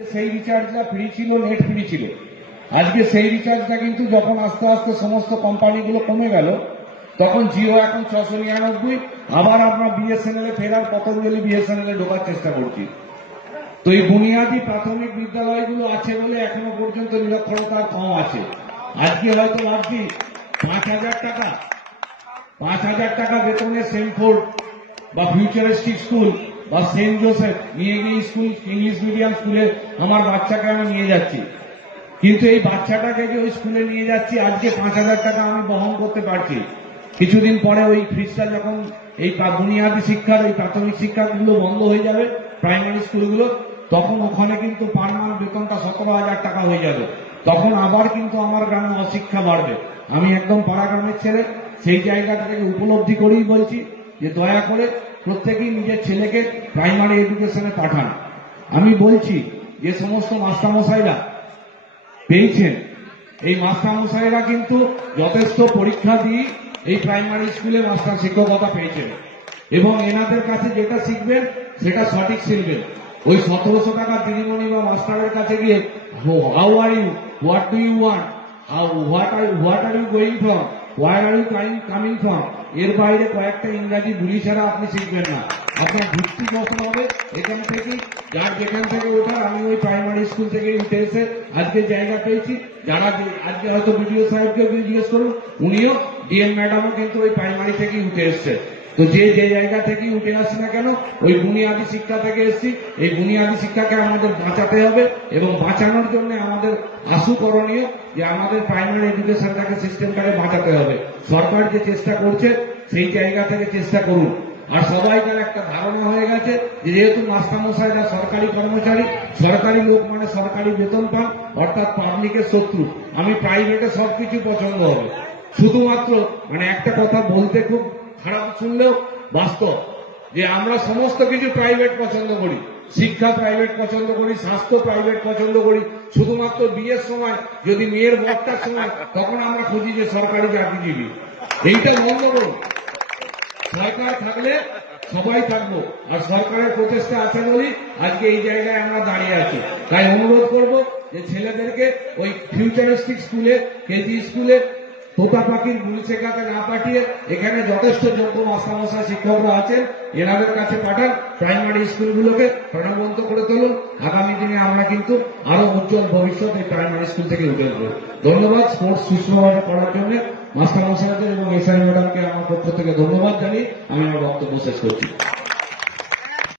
সেই রিচার্জটা ফ্রি ছিল, net free ছিল। আজকে সেই রিচার্জটা কিন্তু যখন আস্তে আস্তে সমস্ত কোম্পানিগুলো কমে গেল, তখন জিও এখন 699, আবার আমরা বিএসএনএল এ ফেরার পতঞ্জলি বিএসএনএল এ ঢোকার চেষ্টা করছি। তো এই বুনিয়াদী প্রাথমিক বিদ্যালয়গুলো আছে বলে এখনো পর্যন্ত নিরক্ষরতা কম আছে। আজকে হয়তো ভাবছি 5,000 টাকা বেতনে সেন্টফোর্ড বা ফিউচারিস্টিক স্কুল বা সেন্ট জোসেফ নিয়ে গিয়ে স্কুল, ইংলিশ মিডিয়াম স্কুলে আমার বাচ্চাকে আমি নিয়ে যাচ্ছি, কিন্তু এই বাচ্চাটাকে যে ওই স্কুলে নিয়ে যাচ্ছি আজকে 5,000 টাকা আমি বহন করতে পারছি। কিছুদিন পরে ওই ফিসটা যখন এই বুনিয়াদী শিক্ষার, এই প্রাথমিক শিক্ষাগুলো বন্ধ হয়ে যাবে, প্রাইমারি স্কুলগুলো, তখন ওখানে কিন্তু পার মান্থ বেতনটা 17,000 টাকা হয়ে যাবে। তখন আবার কিন্তু আমার গ্রামে অশিক্ষা বাড়বে। আমি একদম পাড়া গ্রামের ছেলে, সেই জায়গাটা থেকে উপলব্ধি করেই বলছি যে দয়া করে প্রত্যেকেই নিজের ছেলেকে প্রাইমারি এডুকেশনে পাঠান। আমি বলছি যে সমস্ত মাস্টারমশাইরা পেয়েছেন, এই মাস্টারমশাইরা কিন্তু যথেষ্ট পরীক্ষা দিয়ে এই প্রাইমারি স্কুলে মাস্টার শিক্ষকতা পেয়েছেন, এবং এনাদের কাছে যেটা শিখবেন সেটা সঠিক শিখবেন। ওই 1700 টাকা দিদিমণি বা মাস্টারের কাছে গিয়ে how are you, what do you want, what are you going from, where are you coming from, এর বাইরে কয়েকটা ইংরাজি বুলি ছাড়া আপনি শিখবেন না। আপনার ভিত্তি বসতে হবে এখান থেকেই, যার যেখান থেকে ওঠার। আমি ওই প্রাইমারি স্কুল থেকে উঠে এসে আজকে জায়গা পেয়েছি। যারা আজকে হয়তো বিডিও সাহেবকে জিজ্ঞেস করুন, উনিও, ডিএম ম্যাডামও কিন্তু ওই প্রাইমারি থেকেই উঠে এসছে। তো যে জায়গা থেকেই উঠে আসছে না কেন, ওই বুনিয়াদী শিক্ষা থেকে এসছি। এই বুনিয়াদী শিক্ষাকে আমাদের বাঁচাতে হবে, এবং বাঁচানোর জন্য আমাদের আশু করণীয় যে আমাদের প্রাইমারি এডুকেশনটাকে, সিস্টেমটাকে বাঁচাতে হবে। সরকার যে চেষ্টা করছে সেই জায়গা থেকে চেষ্টা করুন। আর সবাইকার একটা ধারণা হয়ে গেছে যে যেহেতু মাস্টারমশাইরা সরকারি কর্মচারী, সরকারি লোক মানে সরকারি বেতন পান, অর্থাৎ পাবলিকের শত্রু। আমি প্রাইভেটে সবকিছু পছন্দ হবে, শুধুমাত্র মানে একটা কথা বলতে খুব খারাপ শুনলেও বাস্তব, যে আমরা সমস্ত কিছু প্রাইভেট পছন্দ করি। শিক্ষা প্রাইভেট পছন্দ করি, স্বাস্থ্য প্রাইভেট পছন্দ করি। শুধুমাত্র বিয়ের সময়, যদি মেয়ের বরটার সময়, তখন আমরা খুঁজি যে সরকারি চাকরিজীবী। এইটা বন্ধ করুন। সরকার থাকলে সবাই থাকবো, আর সরকারের প্রচেষ্টা আছে বলেই আজকে এই জায়গায় আমরা দাঁড়িয়ে আছি। তাই অনুরোধ করব যে ছেলেদেরকে ওই ফিউচারিস্টিক স্কুলে, কেজি স্কুলে তোতা পাখির গুলি শেখাতে না পাঠিয়ে এখানে যথেষ্ট যোগ্য মাস্টারমশাই শিক্ষকরা আছেন, এনাদের কাছে পাঠান। প্রাইমারি স্কুলগুলোকে প্রাণবন্ত করে তুলুন। আগামী দিনে আমরা কিন্তু আরো উজ্জ্বল ভবিষ্যৎ এই প্রাইমারি স্কুল থেকে উঠে আসবো। ধন্যবাদ স্পোর্টস সুষ্ঠুভাবে করার জন্য মাস্টারমশাইদের এবং এসআই ম্যাডামকে আমার পক্ষ থেকে ধন্যবাদ জানিয়ে আমি আমার বক্তব্য শেষ করছি।